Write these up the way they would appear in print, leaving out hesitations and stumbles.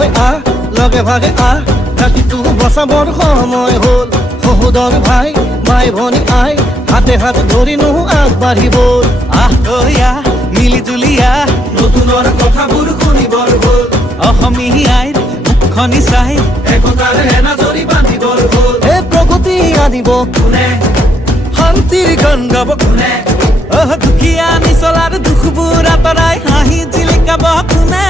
লৈ লগে ভাগে জাতিটো বচাবৰ সময় হ'ল সহোদৰ ভাই মাই ভনী আই হাতে হাত ধৰিনো আগবাঢ়িব মিলি জুলি নতুনৰ কথাবোৰ শুনিবৰ হ'ল অসমীয়াই মুখনি চাই একতাৰ এনাজৰি বান্ধিবৰ হ'ল প্ৰগতি আনিব কোনে শান্তিৰ গান গাব কোনে দুখীয়া নিচলাৰ দুখবোৰ আঁতৰাই হাঁহি জিলিকাব কোনে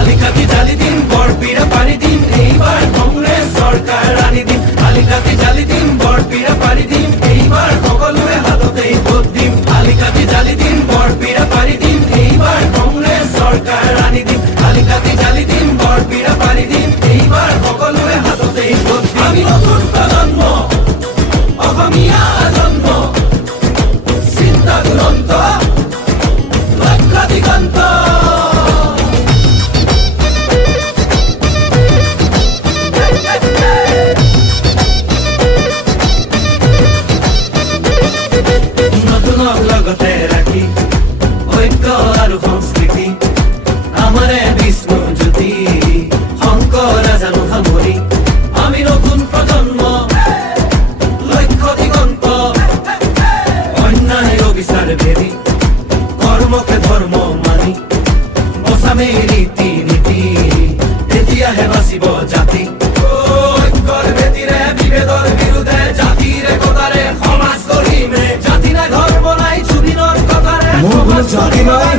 আলিকাটি জালি দিম বৰপীৰা পাৰি দিম এইবাৰ কংগ্ৰেছ চৰকাৰ আনি দিম আলিকাটি জালি দিম বৰপীৰা পাৰি দিম এইবাৰ সকলোৱে হাততেই ভোট দিম আলিকাটি জালি দিম বৰপীৰা পাৰি দিম এইবাৰ কংগ্ৰেছ চৰকাৰ আনি দিম আলিকাটি জালি দিম বৰপীৰা পাৰি দিম এইবাৰ সকলোৱে হাততেই ভোট দিম আমি নতুন প্ৰজন্ম অসমীয়া জন্ম চিন্তা দুৰন্ত লক্ষ্য দিগন্ত লগতে ৰাখি ঐক্য আৰু সংস্কৃতি আমাৰে বিষ্ণু জ্যোতি শংকৰ জানো সামৰি আমি নতুন প্ৰজন্ম লক্ষ্য দিগন্ত অন্যায় অবিচাৰ ভেদি কৰ্মকে ধৰ্ম মানি বচামে ৰীতি নীতি তেতিয়াহে বাচিব জাতি ঐক্যৰ ভেটিৰে বিভেদৰ বিৰুদ্ধে জাতিৰ একতাৰে সমাজ গঢ়িমে জাতি নাই ধৰ্ম নাই জুবিনৰ কথাৰে জাতি নাই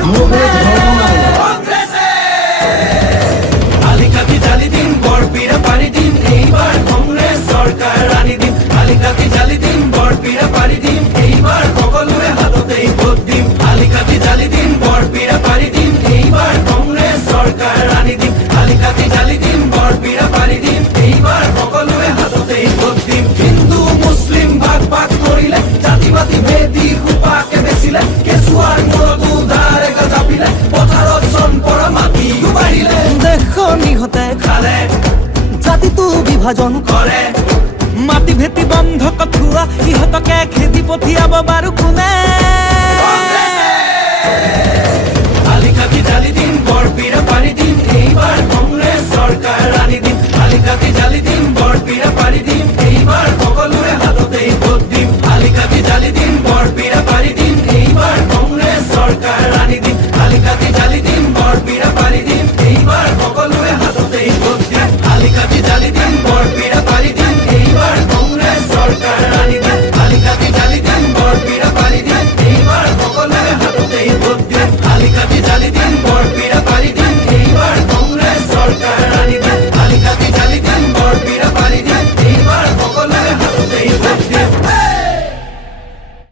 আলিকাটি জালি দিম বৰপীৰা পাৰি দিম এইবাৰ কংগ্ৰেছ চৰকাৰ আনি দিম আলিকাটি জালি দিম বৰপীৰা পাৰি দিম এইবাৰ সকলোৱে হাততেই ভোট দিম আলিকাটি জালি দিম বৰপীৰা পাৰি দিম এইবাৰ কংগ্ৰেছ চৰকাৰ আনি দিম আলিকাটি জালি দিম বৰপীৰা পাৰি দিম এইবাৰ সকলোৱে হাততেই ভোট দিম হিন্দু মুছলিম ভাগ ভাগ কৰিলে জাতি পাতি ভেদি সোপাকে বেচিলে কেঁচুৱাৰ মূৰতো ধাৰে জাপিলে পথাৰত চন পৰা মাটিও বাঢ়িলে দেশৰ নিহতে খালে জাতিটো বিভাজন কৰে মাটি ভেটি বন্ধ কঠোৱা ইহঁতকে খেদি পঠিয়াব বাৰু কোনে আলিকাটি জালি দিম বৰপীৰা পাৰি দিম এইবাৰ কংগ্ৰেছ চৰকাৰ আনি দিম আলিকাটি জালি দিম বৰপীৰা পাৰি দিম এইবাৰ সকলোৰে হাততেই ভোট দিম আলিকাটি জালি দিম বৰপীৰা পাৰি দিম এইবাৰ কংগ্ৰেছ চৰকাৰ আনি দিম আলিকাটি জালি দিম বৰপীৰা পাৰি দিম এইবাৰ সকলোৰে হাততেই ভোট দিম আলিকাটি জালি দিম বৰপীৰা পাৰি দিম এইবাৰ কংগ্ৰেছ চৰকাৰ আনি দিম আলিকাটি জালি দিম বৰপীৰা পাৰি দিম এইবাৰ সকলোৰে হাততেই ভোট দিম আলিকাটি জালি দিম